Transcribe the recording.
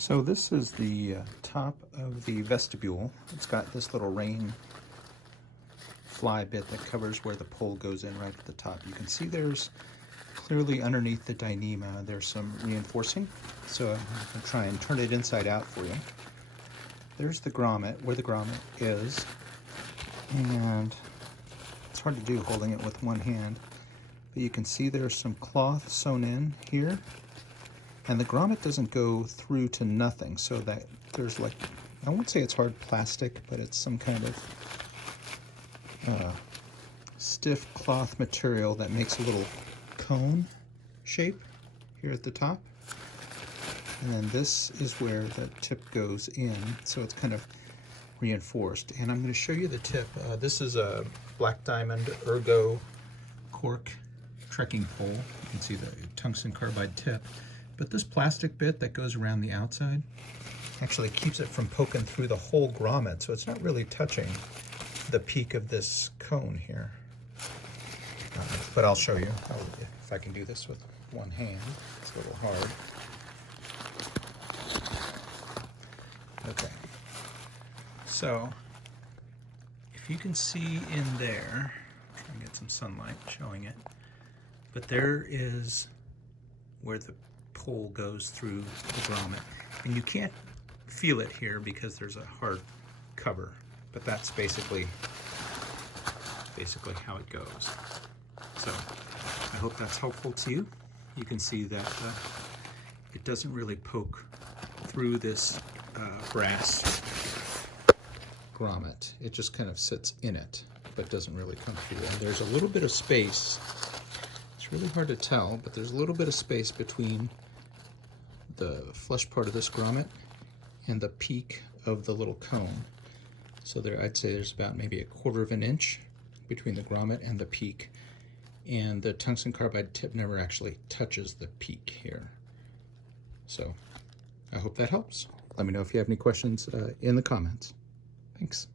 So this is the top of the vestibule. It's got this little rain fly bit that covers where the pole goes in right at the top. You can see there's clearly underneath the Dyneema there's some reinforcing. So I'm going to try and turn it inside out for you. There's the grommet, where the grommet is. And it's hard to do holding it with one hand. But you can see there's some cloth sewn in here. And the grommet doesn't go through to nothing, so that there's like, I won't say it's hard plastic, but it's some kind of stiff cloth material that makes a little cone shape here at the top. And then this is where the tip goes in, so it's kind of reinforced. And I'm going to show you the tip. This is a black diamond ergo cork trekking pole. You can see the tungsten carbide tip. But this plastic bit that goes around the outside actually keeps it from poking through the whole grommet, so it's not really touching the peak of this cone here. But I'll show you if I can do this with one hand. It's a little hard. Okay. So, if you can see in there, try and get some sunlight showing it, but there is where the pole goes through the grommet, and you can't feel it here because there's a hard cover, but that's basically how it goes. So I hope that's helpful to you. You can see that it doesn't really poke through this brass grommet. It just kind of sits in it, but doesn't really come through. And there's a little bit of space. It's really hard to tell, but there's a little bit of space between the flush part of this grommet and the peak of the little cone. So there, I'd say there's about maybe 1/4 of an inch between the grommet and the peak, and the tungsten carbide tip never actually touches the peak here. So I hope that helps. Let me know if you have any questions in the comments. Thanks.